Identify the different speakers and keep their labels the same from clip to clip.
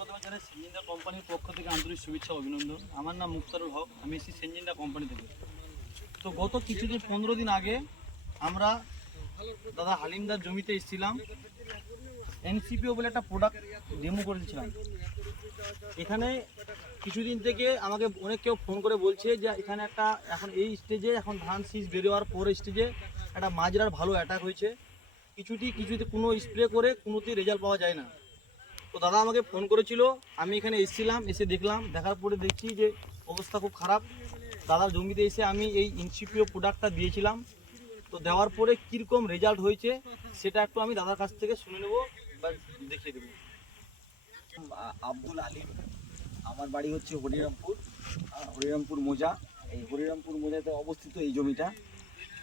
Speaker 1: সেঞ্জিনদা কোম্পানির পক্ষ থেকে আন্তরিক শুভেচ্ছা অভিনন্দন। আমার নাম মুক্তারুল হক, আমি এসেছি সেঞ্জিনদা কোম্পানি থেকে। তো গত কিছুদিন, পনেরো দিন আগে আমরা দাদা হালিমদার জমিতে এসেছিলাম। এনসিপিও বলে একটা প্রোডাক্ট ডেমো করেছিলাম। এখানে কিছুদিন থেকে আমাকে অনেক কেউ ফোন করে বলছে যে, এখানে একটা এখন এই স্টেজে এখন ধান শীষ বেরোয়ার পর স্টেজে একটা মাজরার ভালো অ্যাটাক হয়েছে। কিছুটি, কিছুতে কোনো স্প্রে করে কোনোতেই রেজাল্ট পাওয়া যায় না। তো দাদা আমাকে ফোন করেছিল, আমি এখানে এসেছিলাম, এসে দেখলাম, দেখার পরে দেখছি যে অবস্থা খুব খারাপ। দাদার জমিতে এসে আমি এই ইনসিপিও প্রোডাক্টটা দিয়েছিলাম। তো দেওয়ার পরে কীরকম রেজাল্ট হয়েছে, সেটা একটু আমি দাদার কাছ থেকে শুনে নেব বা দেখিয়ে দেবো।
Speaker 2: আব্দুল আলিম, আমার বাড়ি হচ্ছে হরিরামপুর হরিরামপুর মোজা। এই হরিরামপুর মোজাতে অবস্থিত এই জমিটা।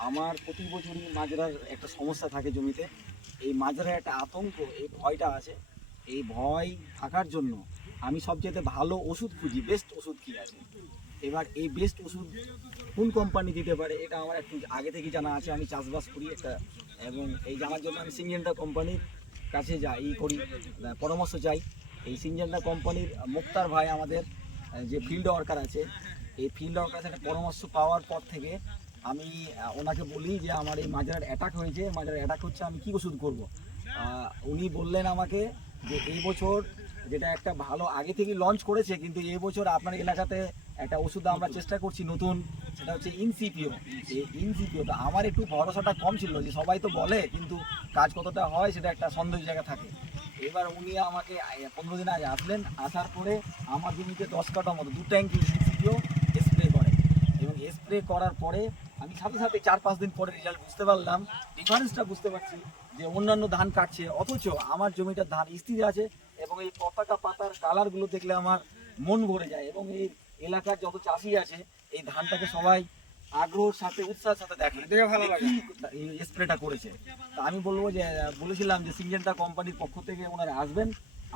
Speaker 2: আমার প্রতি বছরই মাজরার একটা সমস্যা থাকে জমিতে। এই মাজরার একটা আতঙ্ক, এই ভয়টা আছে। এই ভয় থাকার জন্য আমি সবচেয়ে ভালো ওষুধ খুঁজি বেস্ট ওষুধ কী আছে? এবার এই বেস্ট ওষুধ কোন কোম্পানি দিতে পারে, এটা আমার একটু আগে থেকে জানা আছে, আমি চাষবাস করি একটা, এবং এই জানার জন্য আমি সিঙ্গেন্টা কোম্পানির কাছে যাই, ই করি পরামর্শ চাই। এই সিনজেন্ডা কোম্পানির মুক্তার ভাই আমাদের যে ফিল্ড ওয়ার্কার আছে, এই ফিল্ড ওয়ার্কার একটা পরামর্শ পাওয়ার পর থেকে আমি ওনাকে বলি যে আমার এই মাজার অ্যাটাক হয়েছে মাজার অ্যাটাক হচ্ছে আমি কি ওষুধ করব? উনি বললেন আমাকে যে এই বছর যেটা একটা ভালো আগে থেকে লঞ্চ করেছে, কিন্তু এই বছর আপনার এলাকাতে একটা ওষুধ আমরা চেষ্টা করছি নতুন, সেটা হচ্ছে ইনসিপিও এই ইনসিপিও তো আমার একটু ভরসাটা কম ছিল, যে সবাই তো বলে, কিন্তু কাজ কতটা হয় সেটা একটা সন্দেহ জায়গা থাকে। এবার উনি আমাকে পনেরো দিন আগে আসলেন, আসার পরে আমার জমিতে দশ কাটা মতো, দু ট্যাঙ্কি ইনসিপিও স্প্রে করে। এবং স্প্রে করার পরে আমি সাথে সাথে চার পাঁচ দিন পরে রেজাল্ট বুঝতে পারলাম ডিফারেন্সটা বুঝতে পারছি। যে অন্যান্য ধান কাটছে অথচ আমার জমিটার ধান স্থির আছে এবং এই পতাকা পাতার কালারগুলো দেখলে আমার মন ভরে যায় এবং এই এলাকার যত চাষি আছে এই ধানটাকে সবাই আগ্রহের সাথে উৎসাহের সাথে দেখে। দেখে ভালো লাগে। এই স্প্রেটা করেছে। তা আমি বলব যে বলেছিলাম যে সিনজেন্টা কোম্পানির পক্ষ থেকে ওনারা আসবেন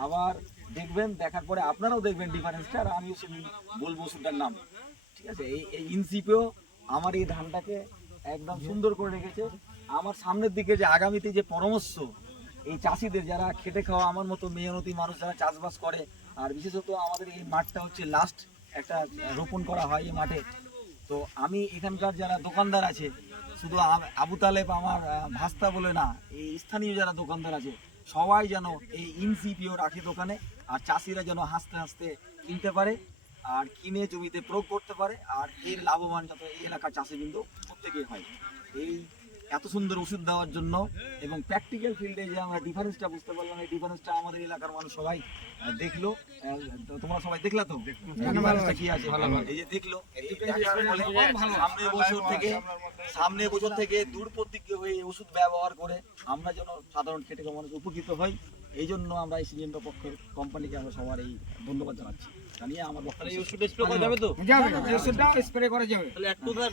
Speaker 2: আবার দেখবেন দেখার পরে আপনারাও দেখবেন ডিফারেন্সটা আর আমিও বলব ওষুধটার নাম। ঠিক আছে? এই এই ইনসিপেও আমার এই ধানটাকে একদম সুন্দর করে রেখেছে। আমার সামনের দিকে যে আগামীতে যে পরামর্শ, এই চাষিদের যারা খেটে খাওয়া আমার মতো মেহনতি মানুষ যারা চাষবাস করে, আর বিশেষত আমাদের এই মাঠটা হচ্ছে লাস্ট একটা রোপণ করা হয় এই মাঠে। তো আমি এখানকার যারা দোকানদার আছে, শুধু আবু তালেব আমার ভাস্তা বলে না, এই স্থানীয় যারা দোকানদার আছে, সবাই যেন এই ইনসিপিও রাখে দোকানে, আর চাষিরা যেন হাসতে হাসতে কিনতে পারে। আর কিনে জমিতে প্রয়োগ করতে পারে আর এর লাভবান যাতে এই এলাকার চাষি কিন্তু প্রত্যেকেই হয়। এই এত সুন্দর ওষুধ দেওয়ার জন্য এবং প্র্যাকটিক্যাল ফিল্ডে যে আমরা ডিফারেন্সটা বুঝতে পারলাম এই ডিফারেন্সটা আমাদের এলাকার মানুষ সবাই দেখল। তোমরা সবাই দেখলা তো? ডিফারেন্সটা কি আছে? এই যে দেখল সামনে বছর থেকে সামনে বছর থেকে দূর প্রতিজ্ঞ হয়ে ওষুধ ব্যবহার করে আমরা যেন সাধারণ খেটে মানুষ উপকৃত হই। এই জন্য আমরা এই সিজনটা পক্ষের কোম্পানিকে আমরা সবার এই ধন্যবাদ জানাচ্ছি। জানিয়ে আমার বক্তব্য
Speaker 1: স্প্রে করা যাবে তো?
Speaker 3: স্প্রে করা যাবে।
Speaker 1: তাহলে একটু